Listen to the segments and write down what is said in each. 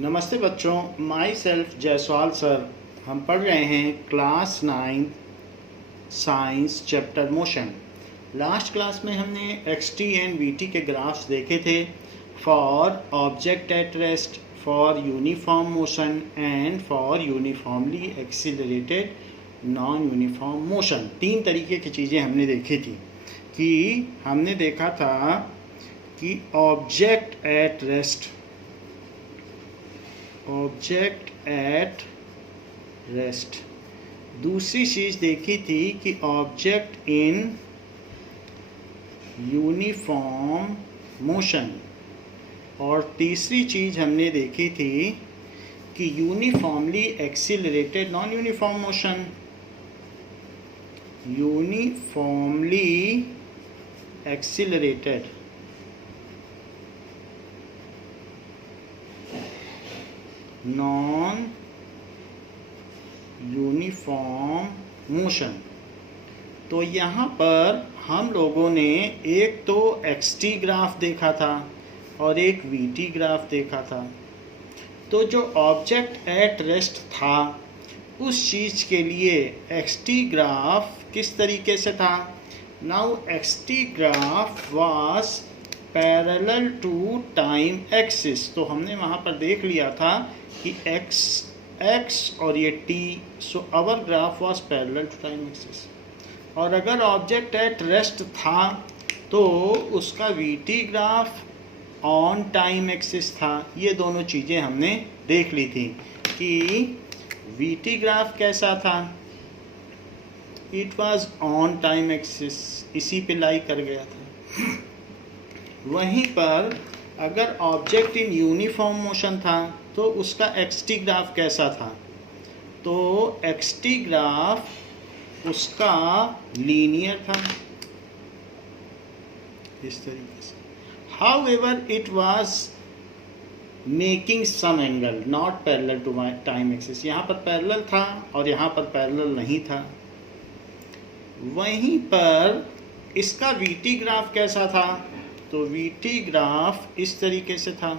नमस्ते बच्चों, my self Jaiswal sir. हम पढ़ रहे हैं class 9 science chapter motion. Last class में हमने x T and we T के ग्राफ्स देखे थे for object at rest, for uniform motion and for uniformly accelerated non uniform motion. 3 तरीके की चीज़ें हमने देखी थी कि हमने देखा था कि object at rest, object at rest. दूसरी चीज़ देखी थी कि ऑब्जेक्ट इन यूनिफॉर्म मोशन। और तीसरी चीज़ हमने देखी थी कि uniformly accelerated non uniform motion, uniformly accelerated non uniform motion. तो यहाँ पर हम लोगों ने एक तो एक्स टी ग्राफ देखा था और एक वी टी ग्राफ देखा था। तो जो ऑब्जेक्ट एट रेस्ट था उस चीज़ के लिए एक्स टी ग्राफ किस तरीके से था। Now x t graph was parallel to time axis. तो हमने वहाँ पर देख लिया था कि x और ये t, so our graph was parallel to time axis. और अगर ऑब्जेक्ट एट रेस्ट था तो उसका v t graph on time axis था। ये दोनों चीज़ें हमने देख ली थी कि वी टी ग्राफ कैसा था, it was on time axis, इसी पे लाई कर गया था। वहीं पर अगर ऑब्जेक्ट इन यूनिफॉर्म मोशन था तो उसका एक्स टी ग्राफ कैसा था, तो एक्स टी ग्राफ उसका लीनियर था इस तरीके से। However it was making some angle not parallel to time axis. यहाँ पर पैरेलल था और यहाँ पर पैरेलल नहीं था। वहीं पर इसका वी टी ग्राफ कैसा था, तो वी टी ग्राफ इस तरीके से था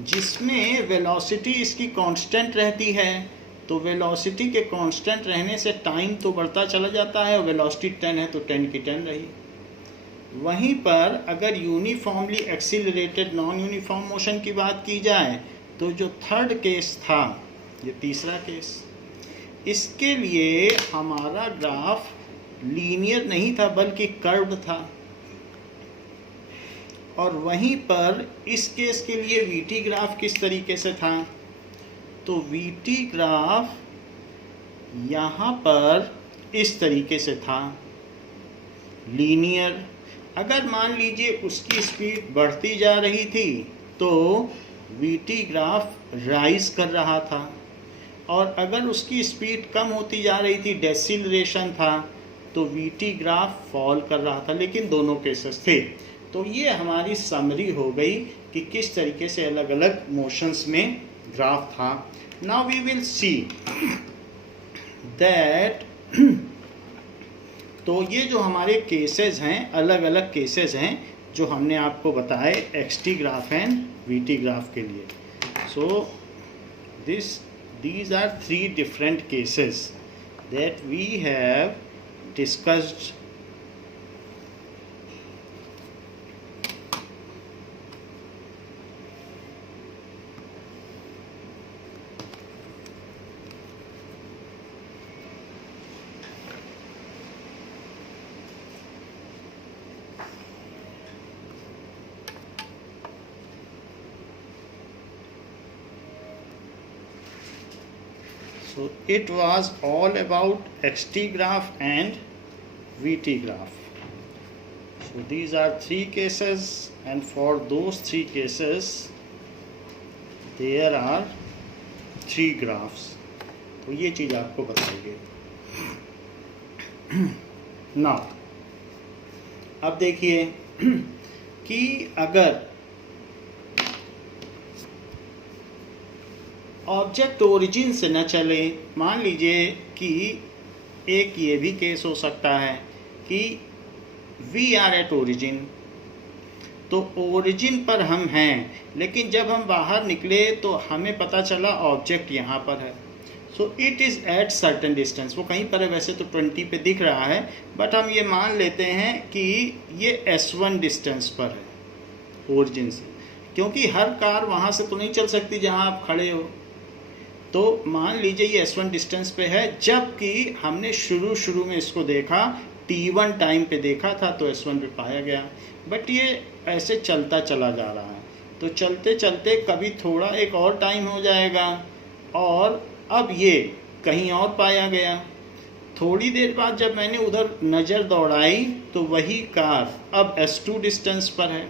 जिसमें वेलोसिटी इसकी कांस्टेंट रहती है। तो वेलोसिटी के कांस्टेंट रहने से टाइम तो बढ़ता चला जाता है और वेलोसिटी 10 है तो 10 की 10 रही। वहीं पर अगर uniformly accelerated non uniform motion की बात की जाए तो जो थर्ड केस था, ये तीसरा केस, इसके लिए हमारा ग्राफ लीनियर नहीं था बल्कि कर्व्ड था। और वहीं पर इस केस के लिए वी टी ग्राफ किस तरीके से था, तो वी टी ग्राफ यहाँ पर इस तरीके से था, लीनियर। अगर मान लीजिए उसकी स्पीड बढ़ती जा रही थी तो वी टी ग्राफ राइज कर रहा था, और अगर उसकी स्पीड कम होती जा रही थी, डेसिलरेशन था, तो वी टी ग्राफ फॉल कर रहा था। लेकिन दोनों केसेस थे। तो ये हमारी समरी हो गई कि किस तरीके से अलग अलग मोशंस में ग्राफ था। Now we will see that तो ये जो हमारे केसेस हैं, अलग अलग केसेस हैं जो हमने आपको बताए x t graph and we t graph के लिए। सो these are 3 different cases that we have discussed. So it was all about xt graph and vt graph. So these are 3 cases, and for those 3 cases there are 3 graphs. तो ये चीज़ आपको बताई गई। Now अब देखिए कि अगर ऑब्जेक्ट ओरिजिन से न चले, मान लीजिए कि एक ये भी केस हो सकता है कि वी आर एट ओरिजिन, तो ओरिजिन पर हम हैं, लेकिन जब हम बाहर निकले तो हमें पता चला ऑब्जेक्ट यहाँ पर है। So it is at certain distance, वो कहीं पर है, वैसे तो 20 पे दिख रहा है, बट हम ये मान लेते हैं कि ये S1 डिस्टेंस पर है ओरिजिन से, क्योंकि हर कार वहाँ से तो नहीं चल सकती जहाँ आप खड़े हो। तो मान लीजिए ये S1 डिस्टेंस पे है, जबकि हमने शुरू में इसको देखा, T1 टाइम पे देखा था तो S1 पे पाया गया, बट ये ऐसे चलता चला जा रहा है। तो चलते चलते कभी थोड़ा एक और टाइम हो जाएगा और अब ये कहीं और पाया गया। थोड़ी देर बाद जब मैंने उधर नज़र दौड़ाई तो वही कार अब S2 डिस्टेंस पर है,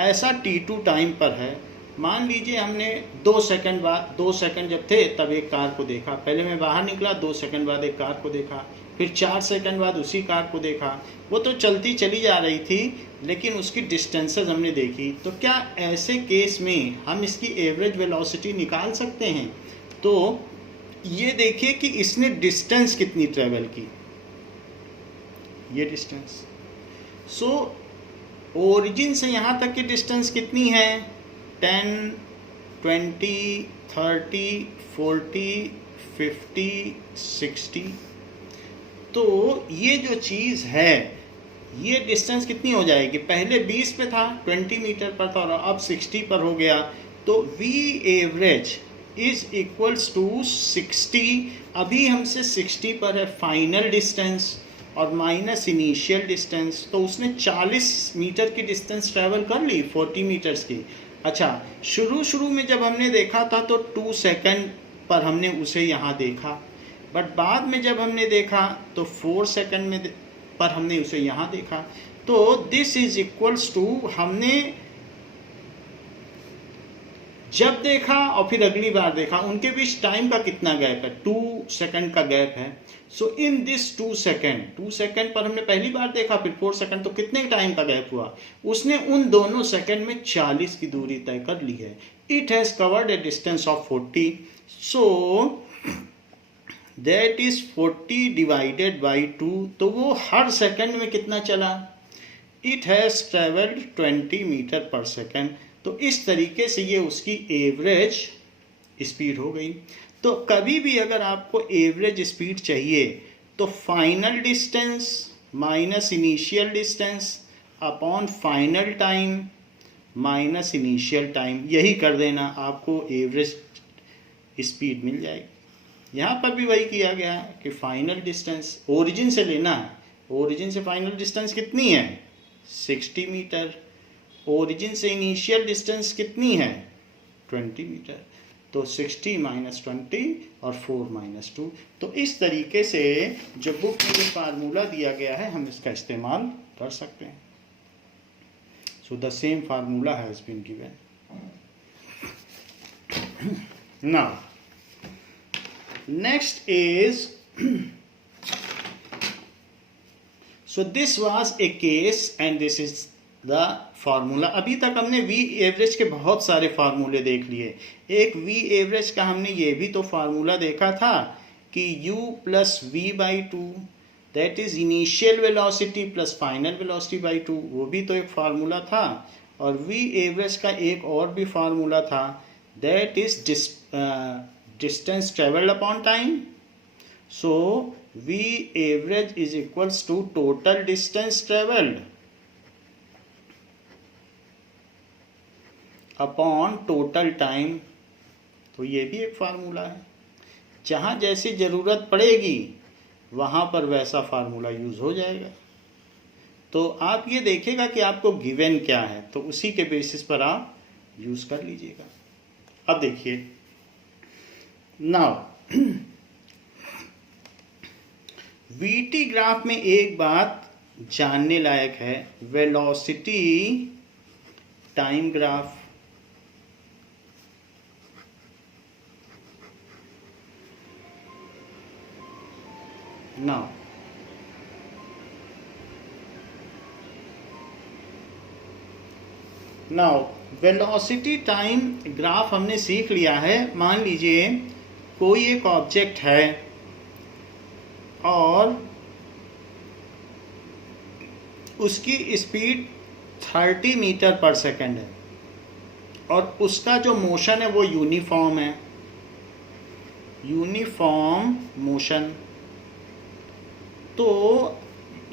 ऐसा T2 टाइम पर है। मान लीजिए हमने 2 सेकंड बाद, 2 सेकंड जब थे तब एक कार को देखा, पहले मैं बाहर निकला, 2 सेकंड बाद एक कार को देखा, फिर 4 सेकंड बाद उसी कार को देखा। वो तो चलती चली जा रही थी, लेकिन उसकी डिस्टेंसेस हमने देखी। तो क्या ऐसे केस में हम इसकी एवरेज वेलोसिटी निकाल सकते हैं? तो ये देखिए कि इसने डिस्टेंस कितनी ट्रेवल की, ये डिस्टेंस। सो ओरिजिन से यहाँ तक की डिस्टेंस कितनी है? 10, 20, 30, 40, 50, 60। तो ये जो चीज़ है, ये डिस्टेंस कितनी हो जाएगी? पहले 20 पे था, 20 मीटर पर था, और अब 60 पर हो गया। तो V average is equals to 60। अभी हमसे 60 पर है फाइनल डिस्टेंस और माइनस इनिशियल डिस्टेंस, तो उसने 40 मीटर की डिस्टेंस ट्रैवल कर ली 40 मीटर्स की। अच्छा, शुरू में जब हमने देखा था तो 2 सेकंड पर हमने उसे यहाँ देखा, बट बाद में जब हमने देखा तो 4 सेकंड में पर हमने उसे यहाँ देखा। तो दिस इज इक्वल्स टू, हमने जब देखा और फिर अगली बार देखा, उनके बीच टाइम का कितना गैप है? 2 सेकंड का गैप है। सो इन दिस 2 सेकंड पर हमने पहली बार देखा, फिर 4 सेकंड, तो कितने टाइम का गैप हुआ? उसने उन दोनों सेकंड में 40 की दूरी तय कर ली है। It has covered A distance of 40। So that is 40 divided by 2। तो वो हर सेकंड में कितना चला? इट हैज़ ट्रेवल्ड 20 मीटर पर सेकंड। तो इस तरीके से ये उसकी एवरेज स्पीड हो गई। तो कभी भी अगर आपको एवरेज स्पीड चाहिए तो final distance minus initial distance upon final time minus initial time, यही कर देना, आपको एवरेज स्पीड मिल जाएगी। यहाँ पर भी वही किया गया है कि फाइनल डिस्टेंस ओरिजिन से लेना है। ओरिजिन से फाइनल डिस्टेंस कितनी है? 60 मीटर। ओरिजिन से इनिशियल डिस्टेंस कितनी है? 20 मीटर। तो 60 माइनस 20 और 4 माइनस 2। तो इस तरीके से जो बुक में जो फार्मूला दिया गया है हम इसका इस्तेमाल कर सकते हैं। So the same formula has been given. Now next is, so this was a case and this is the formula। अभी तक हमने V एवरेज के बहुत सारे फार्मूले देख लिए। एक V एवरेज का हमने ये भी तो फार्मूला देखा था कि U plus V by 2 that is initial velocity plus final velocity by 2, वो भी तो एक फार्मूला था। और V एवरेज का एक और भी फार्मूला था, that is distance travelled upon time. So V average is equals to total distance traveled upon total time। तो ये भी एक फार्मूला है। जहाँ जैसी ज़रूरत पड़ेगी वहाँ पर वैसा फार्मूला यूज़ हो जाएगा। तो आप ये देखिएगा कि आपको गिवन क्या है, तो उसी के बेसिस पर आप यूज़ कर लीजिएगा। अब देखिए, नाउ VT ग्राफ में एक बात जानने लायक है, velocity time graph. Now velocity time graph हमने सीख लिया है। मान लीजिए कोई एक ऑब्जेक्ट है और उसकी स्पीड 30 मीटर पर सेकेंड है और उसका जो मोशन है वो यूनिफॉर्म है, यूनिफॉर्म मोशन। तो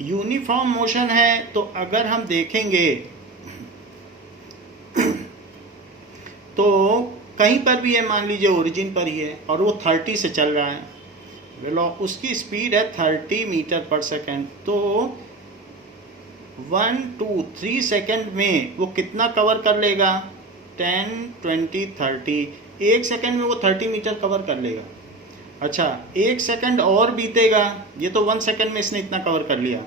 यूनिफॉर्म मोशन है तो अगर हम देखेंगे तो कहीं पर भी है, मान लीजिए ओरिजिन पर ही है और वो 30 से चल रहा है, उसकी स्पीड है 30 मीटर पर सेकेंड। तो 1 2 3 सेकेंड में वो कितना कवर कर लेगा? 10 20 30। एक सेकेंड में वो 30 मीटर कवर कर लेगा। अच्छा, एक सेकंड और बीतेगा, ये तो 1 सेकंड में इसने इतना कवर कर लिया,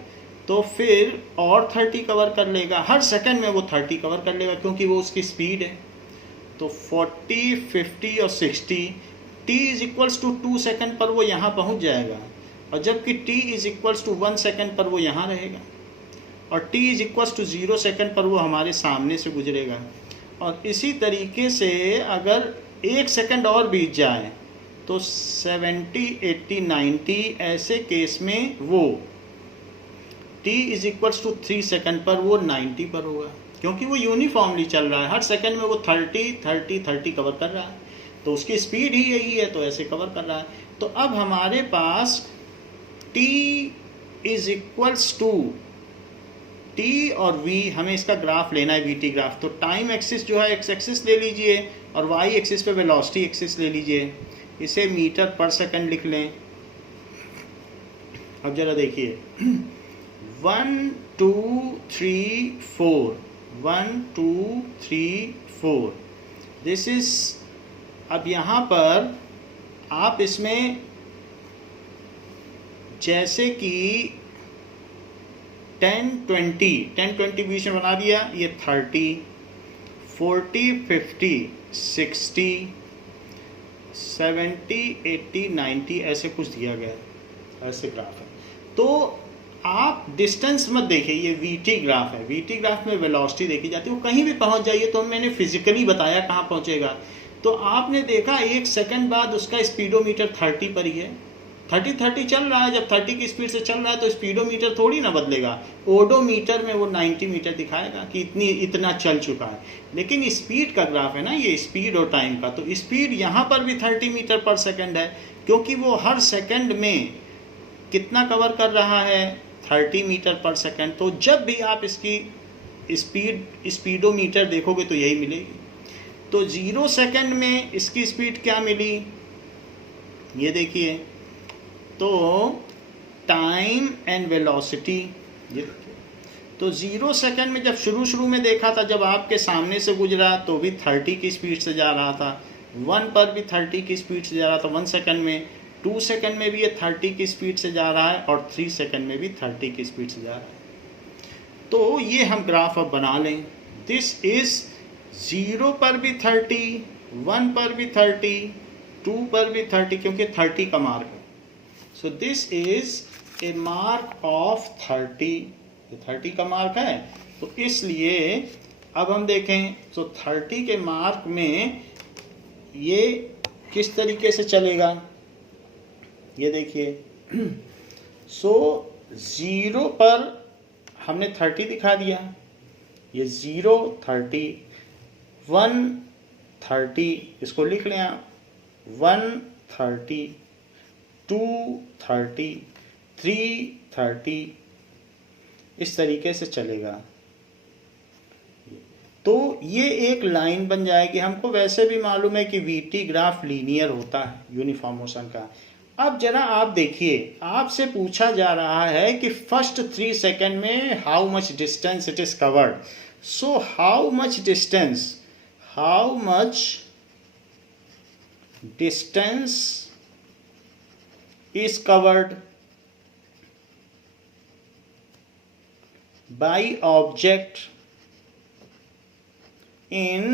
तो फिर और 30 कवर कर लेगा। हर सेकंड में वो 30 कवर कर लेगा क्योंकि वो उसकी स्पीड है। तो 40 50 और 60, t is equals to 2 second पर वो यहाँ पहुँच जाएगा, और जबकि t is equals to 1 second पर वो यहाँ रहेगा, और t is equals to 0 second पर वो हमारे सामने से गुजरेगा। और इसी तरीके से अगर एक सेकंड और बीत जाए तो 70 80 90 ऐसे केस में वो t is equals to 3 second पर वो 90 पर होगा, क्योंकि वो यूनिफॉर्मली चल रहा है। हर सेकंड में वो 30 30 30 कवर कर रहा है, तो उसकी स्पीड ही यही है, तो ऐसे कवर कर रहा है। तो अब हमारे पास t is equals to t और v, हमें इसका ग्राफ लेना है, vt ग्राफ। तो टाइम एक्सिस जो है x एक्सिस ले लीजिए और y एक्सिस पे वेलोसिटी एक्सिस ले लीजिए, इसे मीटर पर सेकंड लिख लें। अब जरा देखिए 1 2 3 4 1 2 3 4, दिस इज। अब यहाँ पर आप इसमें जैसे कि 10 20 बीच में बना दिया, ये 30 40 50 60 70 80 90 ऐसे कुछ दिया गया है, ऐसे ग्राफ है। तो आप डिस्टेंस मत देखिए, ये वीटी ग्राफ है, वीटी ग्राफ में वेलोसिटी देखी जाती है, वो कहीं भी पहुंच जाइए। तो मैंने फिजिकली बताया कहाँ पहुंचेगा। तो आपने देखा एक सेकंड बाद उसका स्पीडोमीटर 30 पर ही है, 30 चल रहा है। जब 30 की स्पीड से चल रहा है तो स्पीडोमीटर थोड़ी ना बदलेगा, ओडोमीटर में वो 90 मीटर दिखाएगा कि इतना चल चुका है। लेकिन स्पीड का ग्राफ है ना ये, स्पीड और टाइम का, तो स्पीड यहाँ पर भी 30 मीटर पर सेकंड है, क्योंकि वो हर सेकंड में कितना कवर कर रहा है? 30 मीटर पर सेकंड। तो जब भी आप इसकी स्पीडोमीटर देखोगे तो यही मिलेगी। तो 0 सेकंड में इसकी स्पीड क्या मिली, ये देखिए। तो टाइम एंड वेलोसिटी, ये देखिए। तो 0 सेकंड में जब शुरू में देखा था, जब आपके सामने से गुजरा तो भी 30 की स्पीड से जा रहा था, 1 पर भी 30 की स्पीड से जा रहा था 1 सेकंड में, 2 सेकंड में भी ये 30 की स्पीड से जा रहा है, और 3 सेकंड में भी 30 की स्पीड से जा रहा है। तो ये हम ग्राफ अब बना लें। दिस इज 0 पर भी 30, 1 पर भी 30, 2 पर भी 30, क्योंकि 30 का मार्क है। सो this is A mark of 30, 30 का मार्क है। तो इसलिए अब हम देखें, तो 30 के मार्क में ये किस तरीके से चलेगा, ये देखिए। सो 0 पर हमने 30 दिखा दिया, ये 0 30, 1 30, इसको लिख लें आप, 1 30, 2 30, 3 30, इस तरीके से चलेगा। तो ये एक लाइन बन जाएगी। हमको वैसे भी मालूम है कि वीटी ग्राफ लीनियर होता है यूनिफॉर्म मोशन का। अब जरा आप देखिए, आपसे पूछा जा रहा है कि फर्स्ट 3 सेकंड में how much distance it is covered. So how much distance is covered by object in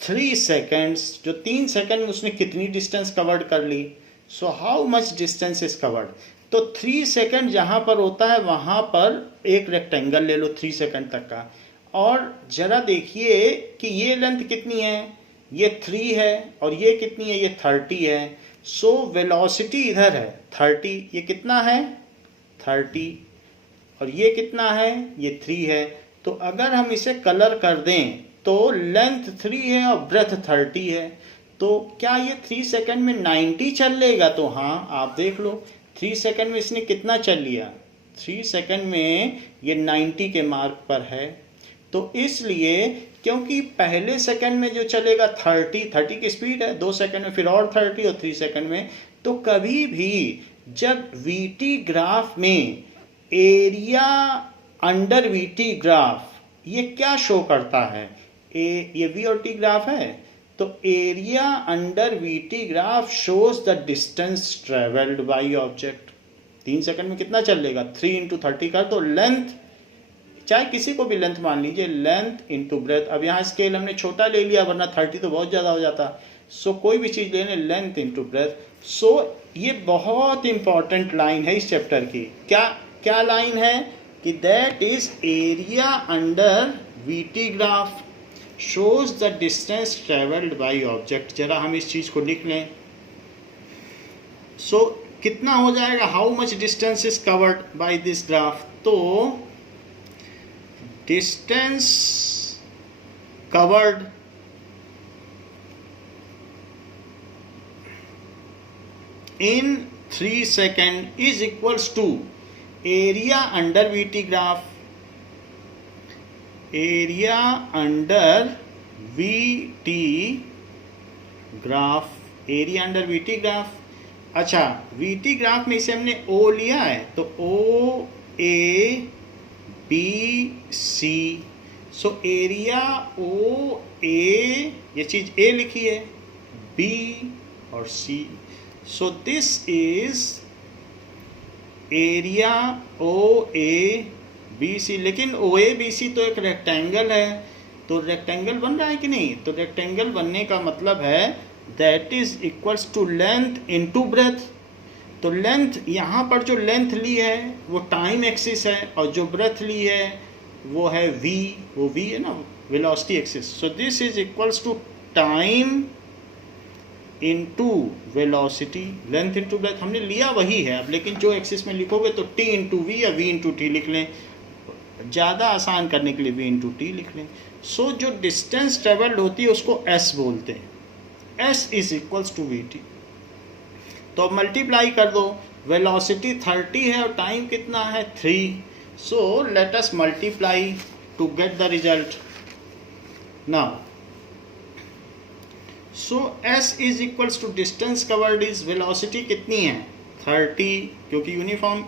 3 seconds। जो 3 सेकंड में उसने कितनी डिस्टेंस कवर्ड कर ली। So how much distance is covered. तो 3 सेकंड जहां पर होता है वहां पर एक रेक्टेंगल ले लो 3 सेकंड तक का, और जरा देखिए कि ये लेंथ कितनी है, ये 3 है, और ये कितनी है, ये 30 है। सो वेलोसिटी इधर है 30, ये कितना है 30, और ये कितना है, ये 3 है। तो अगर हम इसे कलर कर दें तो लेंथ 3 है और ब्रेथ 30 है, तो क्या ये 3 सेकंड में 90 चल लेगा? तो हाँ, आप देख लो 3 सेकंड में इसने कितना चल लिया, 3 सेकंड में ये 90 के मार्क पर है। तो इसलिए क्योंकि पहले सेकंड में जो चलेगा 30 की स्पीड है, 2 सेकंड में फिर और 30 और 3 सेकंड में, तो कभी भी जब वीटी ग्राफ में एरिया अंडर वीटी ग्राफ ये क्या शो करता है, ये वी और टी ग्राफ है, तो area under VT graph shows the distance travelled by object. 3 second में कितना चल लेगा, 3 इंटू 30 कर दो, लेंथ चाहे किसी को भी लेंथ मान लीजिए, लेंथ इंटू ब्रेथ। अब यहाँ स्केल हमने छोटा ले लिया, वरना 30 तो बहुत ज़्यादा हो जाता। सो कोई भी चीज़ लेने, लेंथ इंटू ब्रेथ। सो ये बहुत इंपॉर्टेंट लाइन है इस चैप्टर की। क्या लाइन है कि that is area under VT graph shows the distance travelled by object. जरा हम इस चीज़ को लिख लें। सो कितना हो जाएगा, how much distance is covered by this graph, तो distance covered in 3 seconds is equals to area under VT graph, area under VT graph, area under VT graph। अच्छा, VT ग्राफ में इसे हमने O लिया है, तो O A B C, so area O A, ये चीज A लिखी है, B और C, so this is area O A B C। लेकिन O A B C तो एक रेक्टेंगल है, तो रेक्टेंगल बन रहा है कि नहीं, तो रेक्टेंगल बनने का मतलब है that is equals to length into breadth. तो लेंथ, यहाँ पर जो लेंथ ली है वो टाइम एक्सिस है, और जो ब्रेथ ली है वो है v, वो v है ना, velocity axis. So this is equals to time into velocity, length into breadth हमने लिया वही है। अब लेकिन जो एक्सिस में लिखोगे तो t इंटू वी या v इंटू टी लिख लें, ज़्यादा आसान करने के लिए v इंटू टी लिख लें। सो जो डिस्टेंस ट्रेवल्ड होती है उसको s बोलते हैं, s is equals to v t. तो अब मल्टीप्लाई कर दो, वेलोसिटी 30 है और टाइम कितना है 3। So let us multiply to get the result now. So s is equals to distance covered is, velocity कितनी है 30 क्योंकि यूनिफॉर्म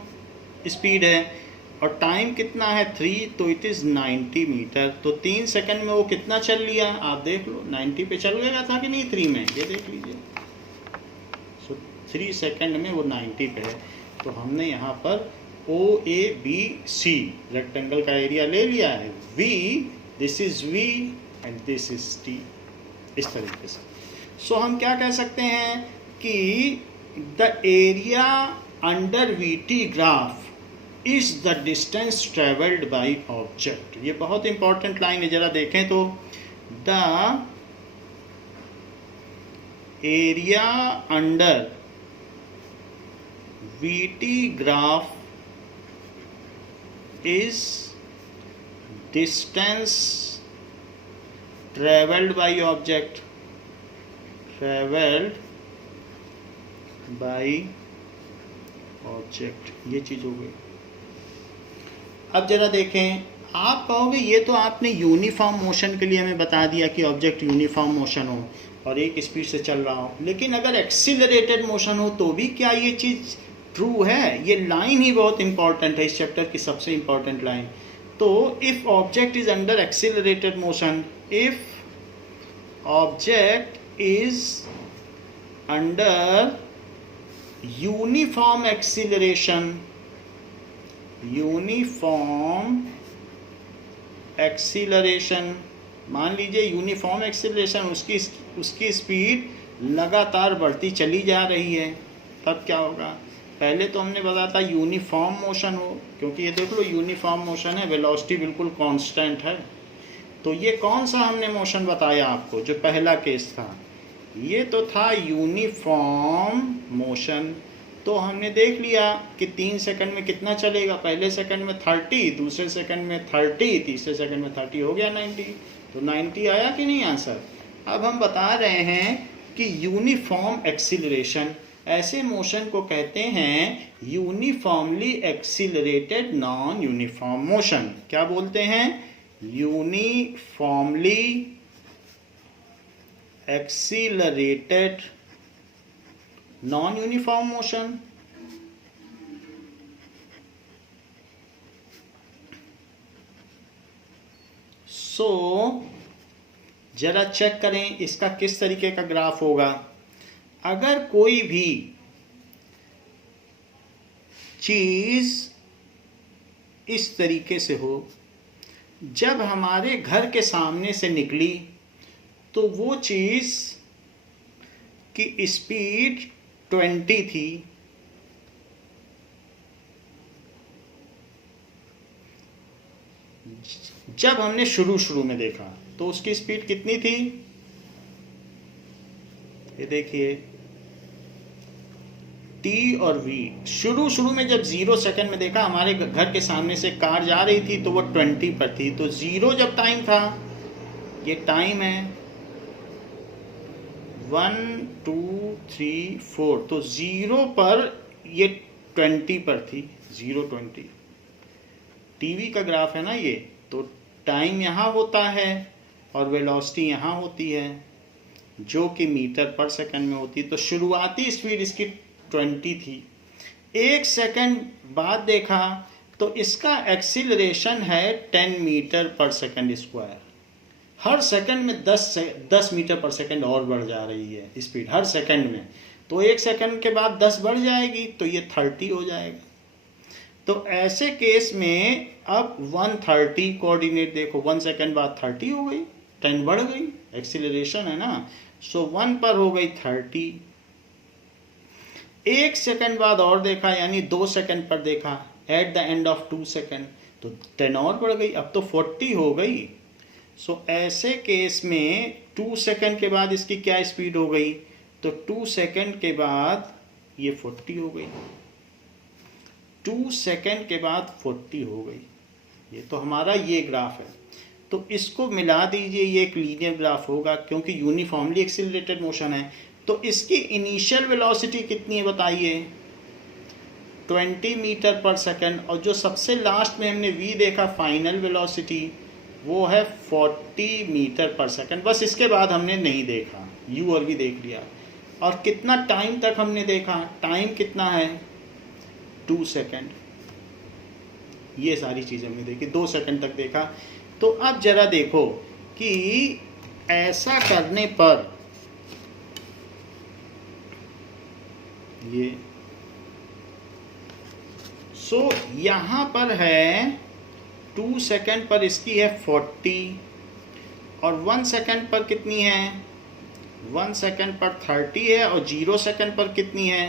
स्पीड है, और टाइम कितना है 3, तो इट इज़ 90 मीटर। तो 3 सेकंड में वो कितना चल लिया, आप देख लो 90 पे चल गया था कि नहीं 3 में, ये देख लीजिए। 3 सेकंड में वो 90 पे है। तो हमने यहाँ पर O A B C rectangle का एरिया ले लिया है, V, this is V and this is T, इस तरीके से। सो हम क्या कह सकते हैं कि the area under VT graph is the distance travelled by object. ये बहुत इंपॉर्टेंट लाइन है, जरा देखें तो the area under VT graph is distance traveled by object, traveled by object, ये चीज़ हो गई। अब जरा देखें, आप कहोगे ये तो आपने यूनिफॉर्म मोशन के लिए हमें बता दिया कि ऑब्जेक्ट यूनिफॉर्म मोशन हो और एक स्पीड से चल रहा हो, लेकिन अगर एक्सीलरेटेड मोशन हो तो भी क्या ये चीज़ ट्रू है? ये लाइन ही बहुत इंपॉर्टेंट है, इस चैप्टर की सबसे इंपॉर्टेंट लाइन। तो if object is under accelerated motion, if object is under uniform acceleration, uniform acceleration, मान लीजिए यूनिफॉर्म एक्सीलरेशन, उसकी स्पीड लगातार बढ़ती चली जा रही है, तब क्या होगा? पहले तो हमने बताया था यूनिफॉर्म मोशन हो, क्योंकि ये देख लो यूनिफॉर्म मोशन है, वेलोसिटी बिल्कुल कांस्टेंट है। तो ये कौन सा हमने मोशन बताया आपको, जो पहला केस था, ये तो था यूनिफॉर्म मोशन। तो हमने देख लिया कि 3 सेकंड में कितना चलेगा, पहले सेकंड में 30, दूसरे सेकंड में 30, तीसरे सेकंड में 30, हो गया 90। तो 90 आया कि नहीं आंसर। अब हम बता रहे हैं कि यूनिफॉर्म एक्सीलरेशन, ऐसे मोशन को कहते हैं uniformly accelerated non uniform motion. क्या बोलते हैं, uniformly accelerated non uniform motion. So जरा चेक करें इसका किस तरीके का ग्राफ होगा। अगर कोई भी चीज इस तरीके से हो, जब हमारे घर के सामने से निकली तो वो चीज की स्पीड 20 थी, जब हमने शुरू में देखा तो उसकी स्पीड कितनी थी, ये देखिए T और V। शुरू में जब 0 सेकंड में देखा, हमारे घर के सामने से कार जा रही थी तो वो 20 पर थी। तो 0 जब टाइम था, ये टाइम है 1 2 3 4, तो 0 पर ये 20 पर थी, 0 20। टीवी का ग्राफ है ना ये, तो टाइम यहाँ होता है और वेलोसिटी यहाँ होती है जो कि मीटर पर सेकंड में होती है। तो शुरुआती स्पीड इसकी 20 थी। 1 सेकंड बाद देखा तो इसका एक्सीलरेशन है 10 मीटर पर सेकंड स्क्वायर। हर सेकंड में 10 मीटर पर सेकंड और बढ़ जा रही है स्पीड हर सेकंड में। तो 1 सेकंड के बाद 10 बढ़ जाएगी तो ये 30 हो जाएगा। तो ऐसे केस में अब 130 कोऑर्डिनेट देखो, 1 सेकंड बाद 30 हो गई, 10 बढ़ गई, एक्सीलरेशन है ना। सो 1 पर हो गई 30। 1 सेकंड बाद और देखा, यानी 2 सेकंड पर देखा, at the end of 2 second, तो 10 और बढ़ गई, अब तो 40 हो गई। सो ऐसे केस में 2 सेकंड के बाद इसकी क्या स्पीड हो गई, तो 2 सेकंड के बाद ये 40 हो गई, 2 सेकंड के बाद 40 हो गई। ये तो हमारा ये ग्राफ है। तो इसको मिला दीजिए, ये एक लीनियर ग्राफ होगा क्योंकि यूनिफॉर्मली एक्सीलरेटेड मोशन है। तो इसकी इनिशियल वेलोसिटी कितनी है बताइए, 20 मीटर पर सेकंड, और जो सबसे लास्ट में हमने v देखा फाइनल वेलोसिटी, वो है 40 मीटर पर सेकंड। बस इसके बाद हमने नहीं देखा, u और v देख लिया। और कितना टाइम तक हमने देखा, टाइम कितना है 2 सेकंड। ये सारी चीज़ें हमने देखी, 2 सेकंड तक देखा। तो अब जरा देखो कि ऐसा करने पर ये यहाँ पर है 2 सेकंड पर इसकी है 40, और 1 सेकंड पर कितनी है, 1 सेकंड पर 30 है, और 0 सेकंड पर कितनी है,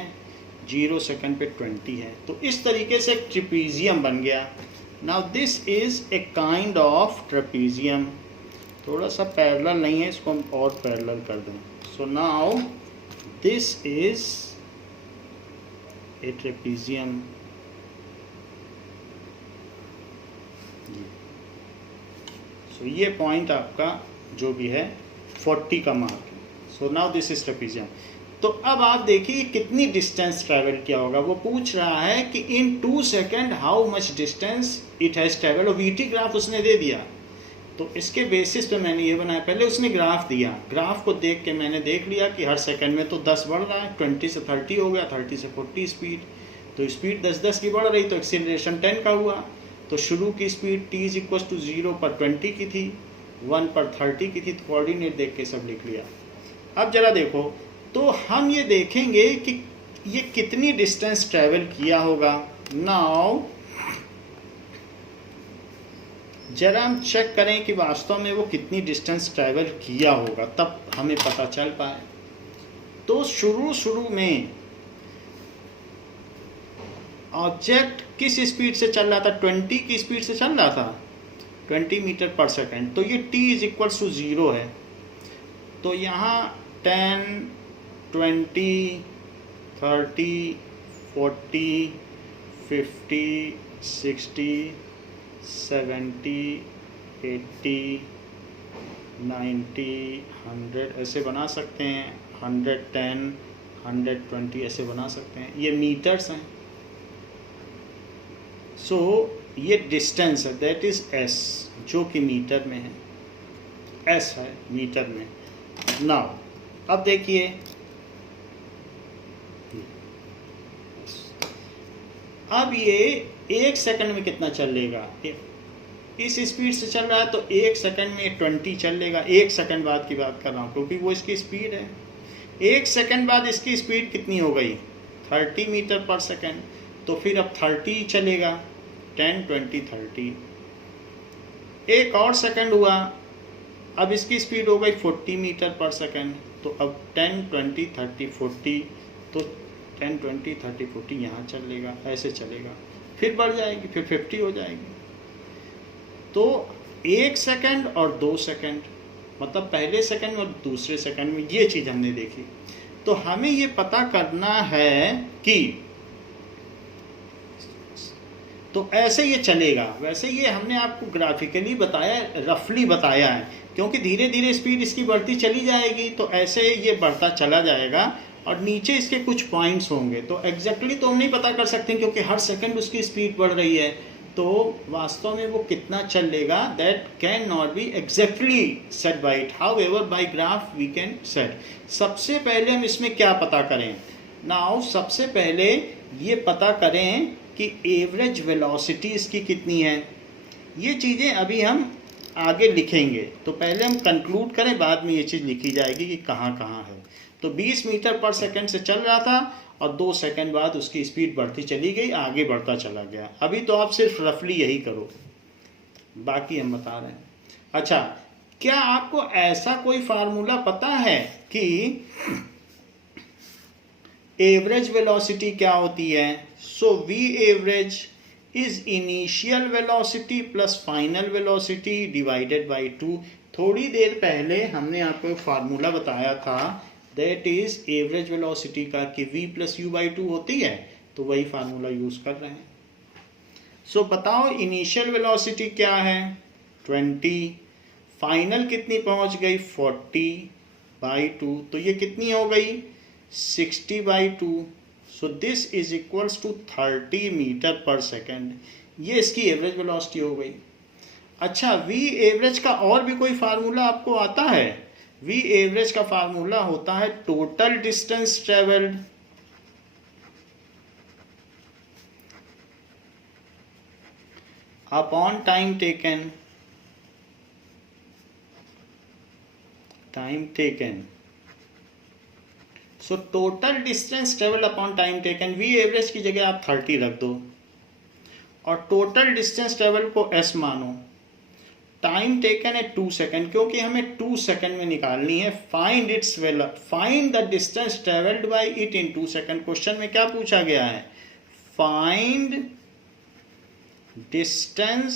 0 सेकंड पे 20 है। तो इस तरीके से एक ट्रेपीजियम बन गया। Now this is a kind of trapezium. थोड़ा सा पैरेलल नहीं है, इसको हम और पैरेलल कर दें। So now this is a trapezium. So ये पॉइंट आपका जो भी है 40 का मार्क है। सो नाउ दिस इज ट्रेपीजियम। तो अब आप देखिए कितनी डिस्टेंस ट्रैवल किया होगा। वो पूछ रहा है कि इन 2 second how much distance it has travel, और वीटी ग्राफ उसने दे दिया। तो इसके बेसिस पे मैंने ये बनाया। पहले उसने ग्राफ दिया, ग्राफ को देख के मैंने देख लिया कि हर सेकंड में तो 10 बढ़ रहा है, 20 से 30 हो गया, 30 से 40 स्पीड, तो स्पीड 10-10 की बढ़ रही, तो एक्सीलरेशन 10 का हुआ। तो शुरू की स्पीड t = 0 पर 20 की थी, 1 पर 30 की थी, तो कोऑर्डिनेट देख के सब लिख लिया। अब जरा देखो, तो हम ये देखेंगे कि ये कितनी डिस्टेंस ट्रैवल किया होगा। नाउ जरा हम चेक करें कि वास्तव में वो कितनी डिस्टेंस ट्रैवल किया होगा, तब हमें पता चल पाए। तो शुरू में ऑब्जेक्ट किस स्पीड से चल रहा था, 20 की स्पीड से चल रहा था, 20 मीटर पर सेकंड। तो ये t = 0 है। तो यहाँ 10, 20, 30, 40, 50, 60, 70, 80, 90, 100 ऐसे बना सकते हैं, 110, 120 ऐसे बना सकते हैं। ये मीटर्स हैं। सो ये डिस्टेंस है, दैट इज एस, जो कि मीटर में है, एस है मीटर में। नाउ अब देखिए, अब ये 1 सेकंड में कितना चलेगा। इस स्पीड से चल रहा है तो 1 सेकंड में 20 चलेगा। 1 सेकंड बाद की बात कर रहा हूँ क्योंकि वो इसकी स्पीड है। 1 सेकंड बाद इसकी स्पीड कितनी हो गई, 30 मीटर पर सेकंड। तो फिर अब 30 चलेगा, 10, 20, 30। एक और सेकंड हुआ, अब इसकी स्पीड हो गई 40 मीटर पर सेकंड। तो अब 10, 20, 30, 40, तो 10, 20, 30, 40 यहाँ चलेगा, ऐसे चलेगा, फिर बढ़ जाएगी, फिर 50 हो जाएगी। तो 1 सेकंड और 2 सेकंड, मतलब पहले सेकंड और दूसरे सेकंड में ये चीज़ हमने देखी। तो हमें ये पता करना है कि तो ऐसे ये चलेगा। वैसे ये हमने आपको ग्राफिकली बताया, रफली बताया है, क्योंकि धीरे धीरे स्पीड इसकी बढ़ती चली जाएगी। तो ऐसे ये बढ़ता चला जाएगा और नीचे इसके कुछ पॉइंट्स होंगे। तो एग्जैक्टली तो हम नहीं पता कर सकते क्योंकि हर सेकंड उसकी स्पीड बढ़ रही है। तो वास्तव में वो कितना चलेगा, that can not be exactly set by it, however by graph we can set. सबसे पहले हम इसमें क्या पता करें। नाउ सबसे पहले ये पता करें कि एवरेज वेलोसिटी इसकी कितनी है। ये चीज़ें अभी हम आगे लिखेंगे, तो पहले हम कंक्लूड करें, बाद में ये चीज़ लिखी जाएगी कि कहाँ कहाँ है। तो 20 मीटर पर सेकंड से चल रहा था और 2 सेकंड बाद उसकी स्पीड बढ़ती चली गई, आगे बढ़ता चला गया। अभी तो आप सिर्फ रफली यही करो, बाकी हम बता रहे हैं। अच्छा, क्या आपको ऐसा कोई फार्मूला पता है कि एवरेज वेलोसिटी क्या होती है। So v average is initial velocity plus final velocity divided by 2। थोड़ी देर पहले हमने आपको एक फार्मूला बताया था, दैट इज एवरेज वेलोसिटी का, कि v प्लस यू बाई 2 होती है। तो वही फार्मूला यूज कर रहे हैं। सो बताओ इनिशियल वेलोसिटी क्या है, 20, फाइनल कितनी पहुंच गई, 40 बाई 2, तो ये कितनी हो गई, 60 by 2। So this is equals to 30 metre पर सेकेंड। ये इसकी एवरेज वेलोसिटी हो गई। अच्छा, वी एवरेज का और भी कोई फार्मूला आपको आता है। वी एवरेज का फार्मूला होता है total distance travelled upon time taken. So total distance travelled upon time taken, v average की जगह आप 30 रख दो और टोटल डिस्टेंस ट्रेवल को s मानो। टाइम टेकन है 2 सेकंड, क्योंकि हमें 2 सेकंड में निकालनी है। Find the distance travelled by it in 2 second. Question में क्या पूछा गया है, find distance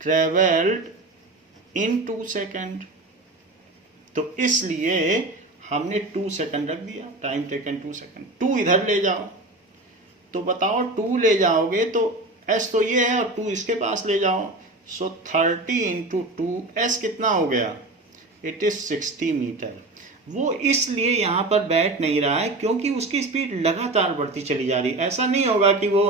travelled in 2 second. तो इसलिए हमने 2 सेकंड रख दिया, टाइम टेकन 2 सेकंड। 2 इधर ले जाओ, तो बताओ 2 ले जाओगे तो s तो ये है और 2 इसके पास ले जाओ। सो 30 इंटू 2, s कितना हो गया, इट इज 60 मीटर। वो इसलिए यहाँ पर बैठ नहीं रहा है क्योंकि उसकी स्पीड लगातार बढ़ती चली जा रही है। ऐसा नहीं होगा कि वो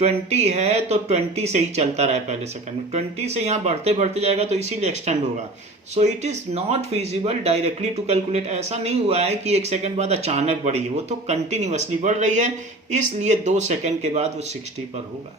20 है तो 20 से ही चलता रहे पहले सेकंड में, 20 से यहाँ बढ़ते बढ़ते जाएगा तो इसीलिए एक्सटेंड होगा। So it is not feasible directly to calculate. ऐसा नहीं हुआ है कि 1 सेकंड बाद अचानक बढ़ी है, वो तो कंटिन्यूअसली बढ़ रही है, इसलिए 2 सेकंड के बाद वो 60 पर होगा।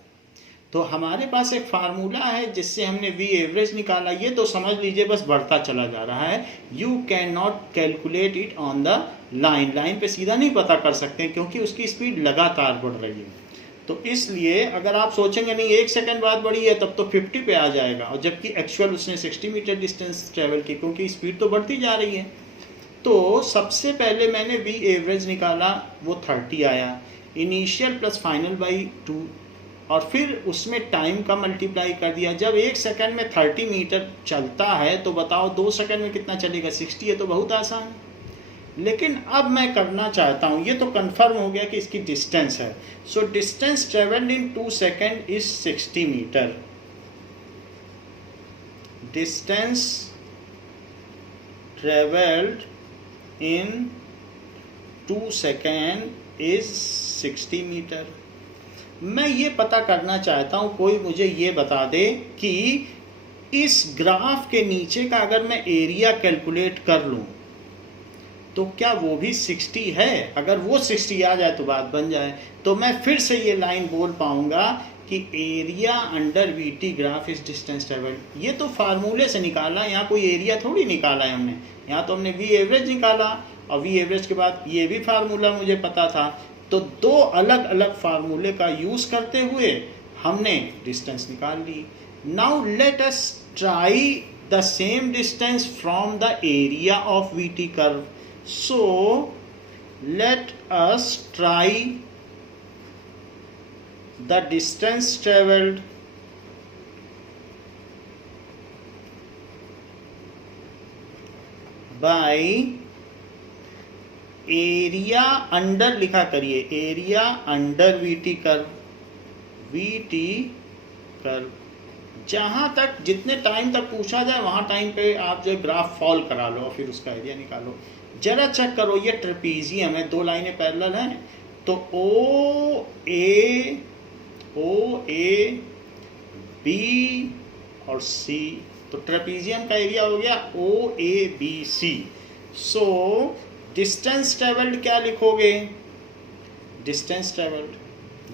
तो हमारे पास एक फार्मूला है जिससे हमने वी एवरेज निकाला। ये तो समझ लीजिए बस बढ़ता चला जा रहा है। You can not calculate it on the line पे सीधा नहीं पता कर सकते क्योंकि उसकी स्पीड लगातार बढ़ रही है। तो इसलिए अगर आप सोचेंगे नहीं 1 सेकंड बाद बढ़ी है तब तो 50 पे आ जाएगा, और जबकि एक्चुअल उसने 60 मीटर डिस्टेंस ट्रेवल की, क्योंकि स्पीड तो बढ़ती जा रही है। तो सबसे पहले मैंने वी एवरेज निकाला, वो 30 आया, इनिशियल प्लस फाइनल बाई 2, और फिर उसमें टाइम का मल्टीप्लाई कर दिया। जब 1 सेकंड में 30 मीटर चलता है तो बताओ 2 सेकंड में कितना चलेगा, 60 है। तो बहुत आसान, लेकिन अब मैं करना चाहता हूँ, ये तो कंफर्म हो गया कि इसकी डिस्टेंस है। So distance travelled in 2 second is 60 metre. Distance travelled in 2 second is 60 metre. मैं ये पता करना चाहता हूँ, कोई मुझे ये बता दे कि इस ग्राफ के नीचे का अगर मैं एरिया कैलकुलेट कर लूँ तो क्या वो भी 60 है? अगर वो 60 आ जाए तो बात बन जाए, तो मैं फिर से ये लाइन बोल पाऊंगा कि area under VT graph is distance travelled. ये तो फार्मूले से निकाला, यहाँ कोई एरिया थोड़ी निकाला है हमने, यहाँ तो हमने वी एवरेज निकाला, और वी एवरेज के बाद ये भी फार्मूला मुझे पता था। तो दो अलग अलग फार्मूले का यूज करते हुए हमने डिस्टेंस निकाल ली। Now let us try the same distance from the area of VT curve. So let us try the distance traveled by area under, लिखा करिए area under VT curve, VT curve. जहां तक जितने टाइम तक पूछा जाए वहां टाइम पे आप जो ग्राफ फॉल करा लो और फिर उसका एरिया निकालो। जरा चेक करो, ये ट्रेपीजियम है, दो लाइनें पैरेलल हैं, तो ओ ए बी और सी, तो ट्रेपीजियम का एरिया हो गया O A B C. So distance travelled क्या लिखोगे? डिस्टेंस ट्रेवल्ड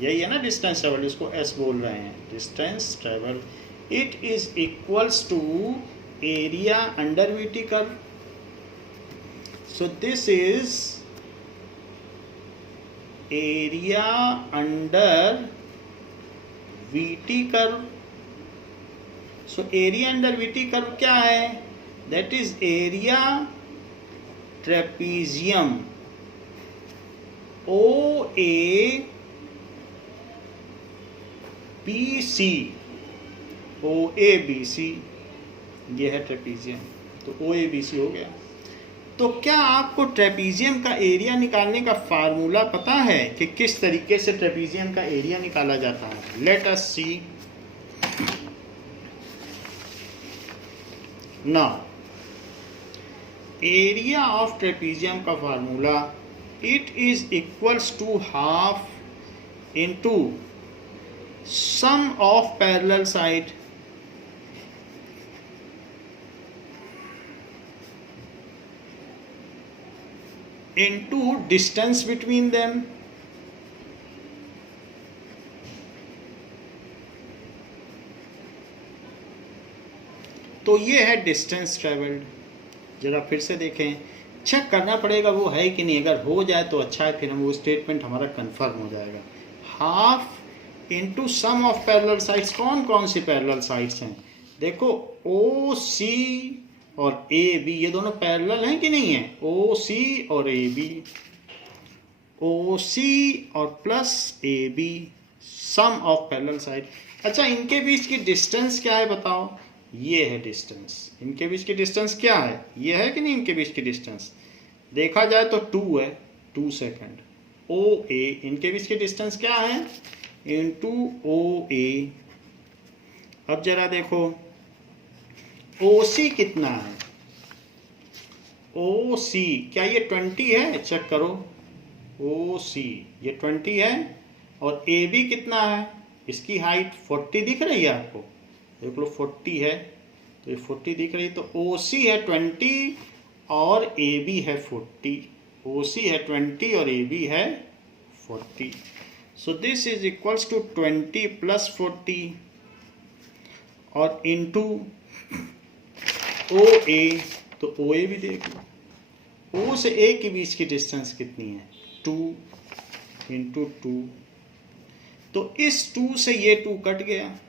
यही है ना, डिस्टेंस ट्रेवल्ड, इसको एस बोल रहे हैं, distance travelled it is equals to area under VT curve. So this is area under VT curve. So area under VT curve क्या है? That is area trapezium OABC, OABC ये है trapezium, तो OABC हो गया। तो क्या आपको ट्रेपीजियम का एरिया निकालने का फार्मूला पता है कि किस तरीके से ट्रेपीजियम का एरिया निकाला जाता है? Let us see. Now area of trapezium का formula, it is equals to half into sum of parallel side into distance between them। तो ये है डिस्टेंस ट्रेवल्ड। जरा फिर से देखें, चेक करना पड़ेगा वो है कि नहीं, अगर हो जाए तो अच्छा है, फिर हम वो स्टेटमेंट हमारा कंफर्म हो जाएगा। Half into sum of parallel sides. कौन कौन सी पैरेलल साइड्स हैं? देखो ओ सी और ए बी, ये दोनों पैरेलल हैं कि नहीं है? ओ सी और ए बी, ओ सी और plus A B, sum of parallel side. अच्छा, इनके बीच की डिस्टेंस क्या है बताओ? ये है डिस्टेंस। इनके बीच की डिस्टेंस क्या है? ये है कि नहीं? इनके बीच की डिस्टेंस देखा जाए तो 2 है, 2 सेकेंड। ओ ए, इनके बीच की डिस्टेंस क्या है? इनटू ओ ए। अब जरा देखो OC कितना है? OC क्या ये 20 है? चेक करो, OC ये 20 है, और AB कितना है? इसकी हाइट 40 दिख रही है आपको? देख लो 40 है, तो ये 40 दिख रही है, तो OC है 20 और AB है 40। OC है 20 और AB है 40। So this is equals to 20 plus 40 और इनटू ओ ए, तो ओ ए भी देख लो, ओ से ए के बीच की डिस्टेंस कितनी है? 2 इंटू 2, तो इस 2 से ये 2 कट गया,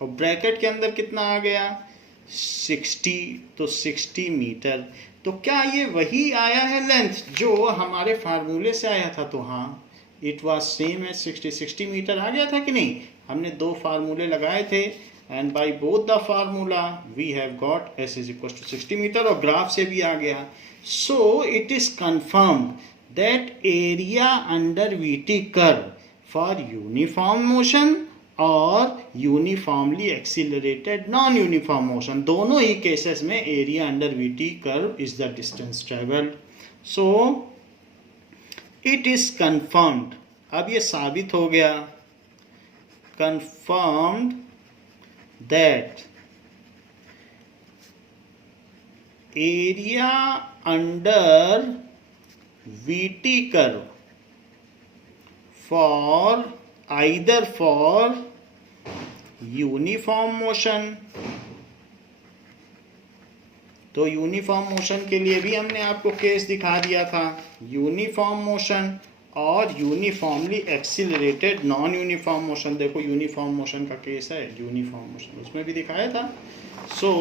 और ब्रैकेट के अंदर कितना आ गया? 60, तो 60 मीटर। तो क्या ये वही आया है लेंथ जो हमारे फार्मूले से आया था? तो हाँ, इट वाज सेम है, 60 मीटर आ गया था कि नहीं? हमने दो फार्मूले लगाए थे, and by both the formula we have got s is equal to 60 metre, और ग्राफ से भी आ गया. So it is confirmed that area under VT curve for uniform motion और uniformly accelerated non uniform motion, दोनों ही cases में area under VT curve is the distance travelled. So it is confirmed, अब ये साबित हो गया, confirmed that area under VT curve for either for uniform motion, तो यूनिफॉर्म मोशन के लिए भी हमने आपको केस दिखा दिया था, यूनिफॉर्म मोशन और uniformly accelerated non uniform motion. देखो यूनिफॉर्म मोशन का केस है, यूनिफॉर्म मोशन उसमें भी दिखाया था. सो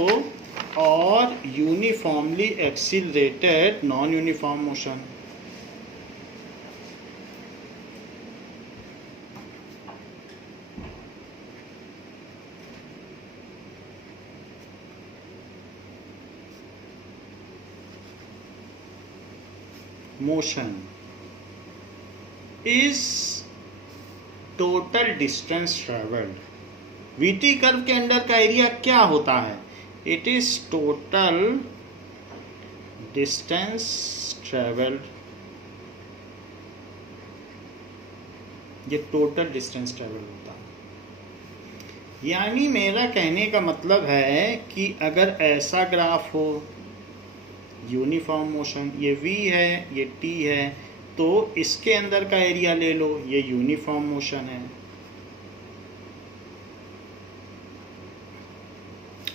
और uniformly accelerated non uniform motion, motion is total distance travelled. VT curve के अंडर का एरिया क्या होता है? It is total distance travelled. ये टोटल डिस्टेंस ट्रेवल होता है. यानी मेरा कहने का मतलब है कि अगर ऐसा ग्राफ हो, यूनिफॉर्म मोशन, ये v है, ये t है, तो इसके अंदर का एरिया ले लो, ये यूनिफॉर्म मोशन है.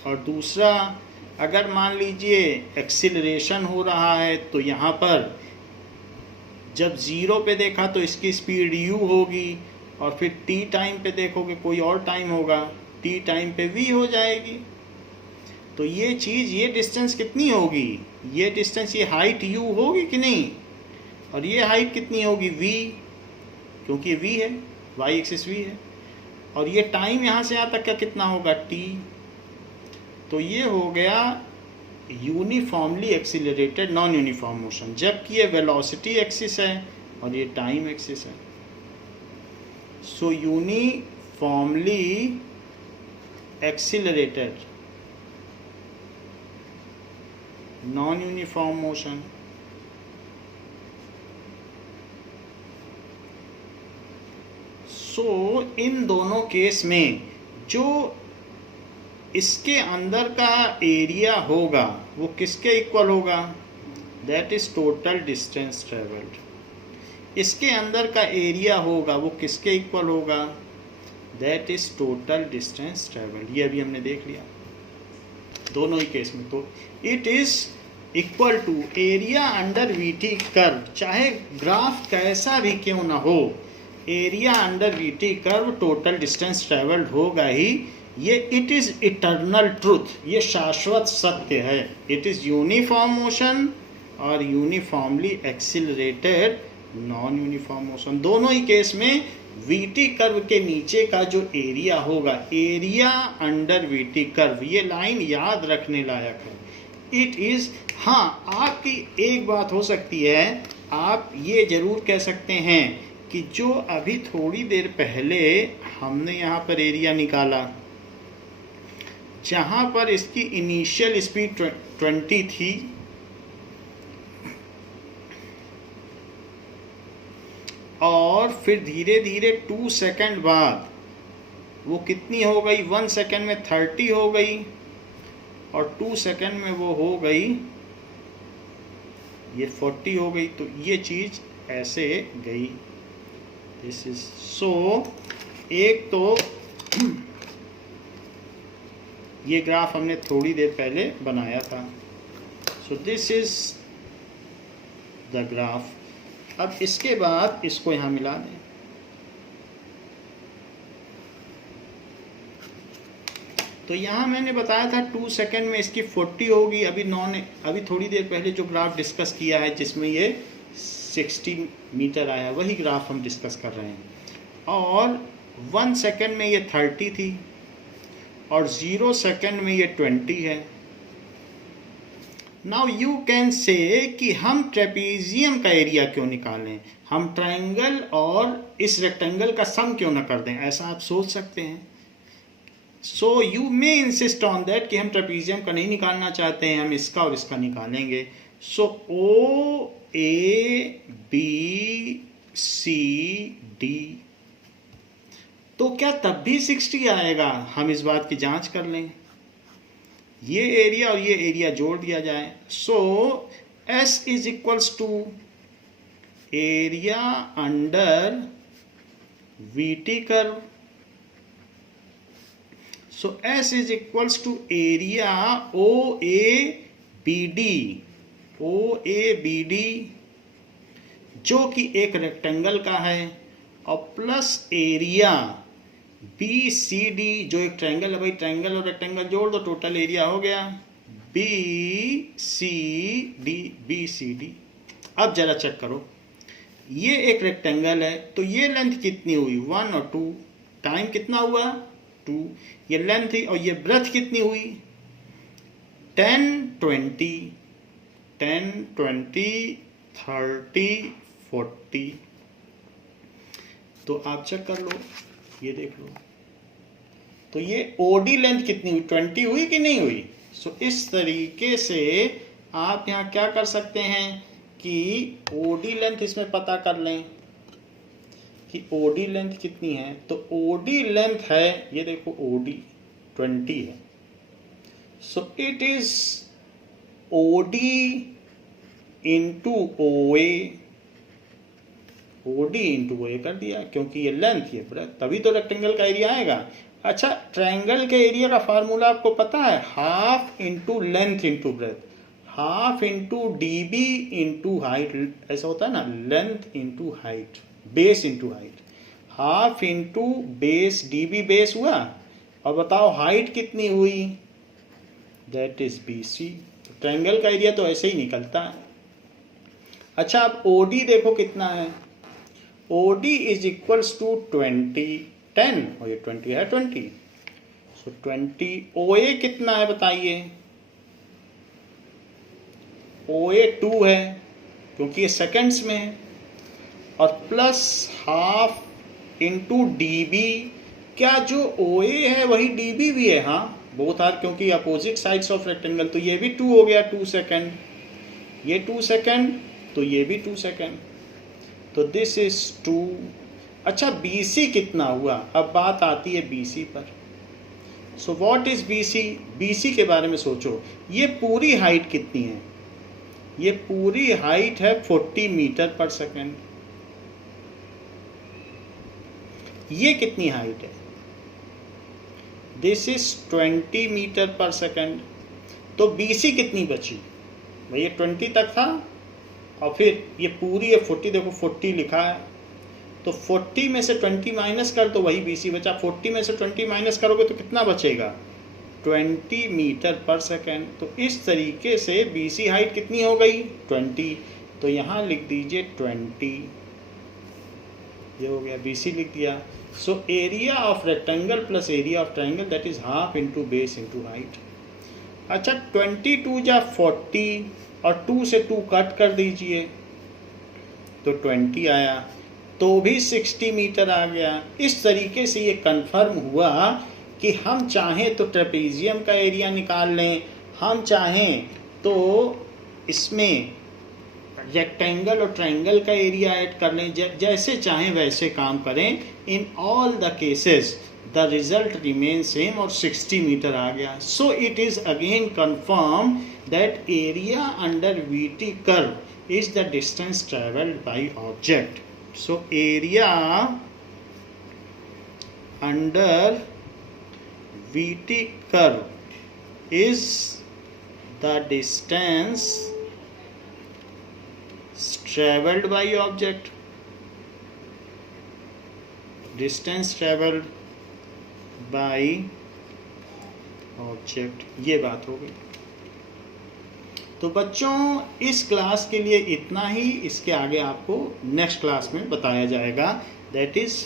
और दूसरा, अगर मान लीजिए एक्सीलरेशन हो रहा है, तो यहाँ पर जब 0 पे देखा तो इसकी स्पीड u होगी, और फिर t टाइम पे देखोगे कोई और टाइम होगा, t टाइम पे v हो जाएगी. तो ये चीज़, ये डिस्टेंस कितनी होगी? ये डिस्टेंस, ये हाइट u होगी कि नहीं? और ये हाइट कितनी होगी? v, क्योंकि ये v है, y एक्सिस v है. और ये टाइम यहाँ से यहाँ तक का कितना होगा? t. तो ये हो गया uniformly accelerated non uniform motion, जबकि ये वेलोसिटी एक्सिस है और ये टाइम एक्सिस है. So uniformly accelerated non uniform motion इन दोनों केस में जो इसके अंदर का एरिया होगा वो किसके इक्वल होगा? That is total distance travelled. इसके अंदर का एरिया होगा वो किसके इक्वल होगा? That is total distance travelled. ये अभी हमने देख लिया दोनों ही केस में. तो it is equal to area under VT curve, चाहे ग्राफ कैसा भी क्यों ना हो, area under VT curve total distance travelled होगा ही. ये इट इज इटर्नल ट्रूथ, ये शाश्वत सत्य है. इट इज यूनिफॉर्म मोशन और uniformly accelerated non uniform motion. दोनों ही केस में वीटी कर्व के नीचे का जो एरिया होगा, एरिया अंडर वीटी कर्व, ये लाइन याद रखने लायक है. इट इज, हाँ, आपकी एक बात हो सकती है, आप ये जरूर कह सकते हैं कि जो अभी थोड़ी देर पहले हमने यहाँ पर एरिया निकाला, जहाँ पर इसकी इनिशियल स्पीड 20 थी, और फिर धीरे धीरे 2 सेकंड बाद वो कितनी हो गई? 1 सेकंड में 30 हो गई, और 2 सेकंड में वो हो गई, ये 40 हो गई. तो ये चीज़ ऐसे गई. दिस इज सो, एक तो ये ग्राफ हमने थोड़ी देर पहले बनाया था. सो दिस इज द ग्राफ. अब इसके बाद इसको यहाँ मिला दें. तो यहाँ मैंने बताया था 2 सेकंड में इसकी 40 होगी. अभी थोड़ी देर पहले जो ग्राफ डिस्कस किया है जिसमें ये 60 मीटर आया, वही ग्राफ हम डिस्कस कर रहे हैं. और 1 सेकंड में ये 30 थी, और 0 सेकेंड में ये 20 है। नाउ यू कैन से कि हम ट्रेपीजियम का एरिया क्यों निकालें, हम ट्रायंगल और इस रेक्टेंगल का सम क्यों ना कर दें, ऐसा आप सोच सकते हैं। So you may insist on that कि हम ट्रेपीजियम का नहीं निकालना चाहते हैं, हम इसका और इसका निकालेंगे। सो ओ ए बी सी डी, तो क्या तब भी 60 आएगा, हम इस बात की जांच कर लें। ये एरिया और ये एरिया जोड़ दिया जाए। So s is equals to area under VT curve. So s is equals to area O A B D, O A B D जो कि एक रेक्टेंगल का है, और plus area B C D जो एक ट्रायंगल है। भाई ट्रायंगल और रेक्टेंगल जोड़ दो, टोटल एरिया हो गया B C D, B C D. अब जरा चेक करो, ये एक रेक्टेंगल है तो ये लेंथ कितनी हुई 1 और 2, टाइम कितना हुआ 2, ये लेंथ थी, और ये ब्रेथ कितनी हुई 10 20, 10 20 30 40। तो आप चेक कर लो, ये देख लो, तो ये ओडी लेंथ कितनी हुई 20 हुई कि नहीं हुई। सो इस तरीके से आप यहाँ क्या कर सकते हैं कि ओडी लेंथ इसमें पता कर लें कि ओडी लेंथ कितनी है। तो ओडी लेंथ है, ये देखो ओडी 20 है। So it is OD into O A, OD into O A कर दिया, क्योंकि ये लेंथ ये ब्रेथ, तभी तो रेक्टेंगल का एरिया आएगा। अच्छा, ट्रायंगल के एरिया का फार्मूला आपको पता है, half into length into breadth, half into D B into height, ऐसा होता है ना, length into height, base into height, half into base, D B base हुआ, और बताओ हाइट कितनी हुई, that is B C. Triangle का एरिया तो ऐसे ही निकलता है। अच्छा, अब ओडी देखो कितना है, OD इज इक्वल्स टू 20 10, और ये 20 है 20। सो 20 OA कितना है बताइए, OA 2 है क्योंकि ये सेकेंड्स में है, और प्लस हाफ इंटू DB, क्या जो OA है वही DB भी है, हाँ बोथ आर, क्योंकि अपोजिट साइड्स ऑफ रेक्टेंगल, तो ये भी 2 हो गया 2 सेकेंड, ये 2 सेकेंड, तो ये भी 2 सेकेंड, तो दिस इज 2। अच्छा, BC कितना हुआ, अब बात आती है BC पर। So what is BC, BC के बारे में सोचो, ये पूरी हाइट कितनी है, ये पूरी हाइट है 40 मीटर पर सेकेंड। ये कितनी हाइट है, दिस इज 20 मीटर पर सेकेंड। तो BC कितनी बची भाई, ये 20 तक था, और फिर ये पूरी है 40, देखो 40 लिखा है, तो 40 में से 20 माइनस कर तो वही BC बचा, 40 में से 20 माइनस करोगे तो कितना बचेगा 20 मीटर पर सेकेंड। तो इस तरीके से BC हाइट कितनी हो गई 20, तो यहाँ लिख दीजिए 20, ये हो गया BC लिख दिया। So area of rectangle plus area of triangle, that is half into base into height. अच्छा, 22 जा 40, और 2 से 2 कट कर दीजिए तो 20 आया, तो भी 60 मीटर आ गया। इस तरीके से ये कंफर्म हुआ कि हम चाहें तो ट्रेपीजियम का एरिया निकाल लें, हम चाहें तो इसमें रेक्टेंगल और ट्रायंगल का एरिया ऐड कर लें, जैसे चाहें वैसे काम करें। In all the cases the result remain same, और 60 मीटर आ गया। So it is again confirm that area under VT curve is the distance traveled by object. So area under VT curve is the distance traveled by object, distance traveled by object, ये बात हो गई। तो बच्चों, इस class के लिए इतना ही, इसके आगे आपको नेक्स्ट क्लास में बताया जाएगा, that is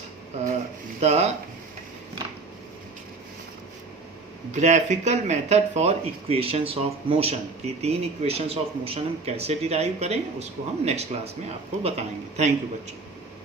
the graphical method for equations of motion, ये 3 इक्वेशंस ऑफ मोशन हम कैसे डिराइव करें उसको हम नेक्स्ट क्लास में आपको बताएंगे। थैंक यू बच्चों।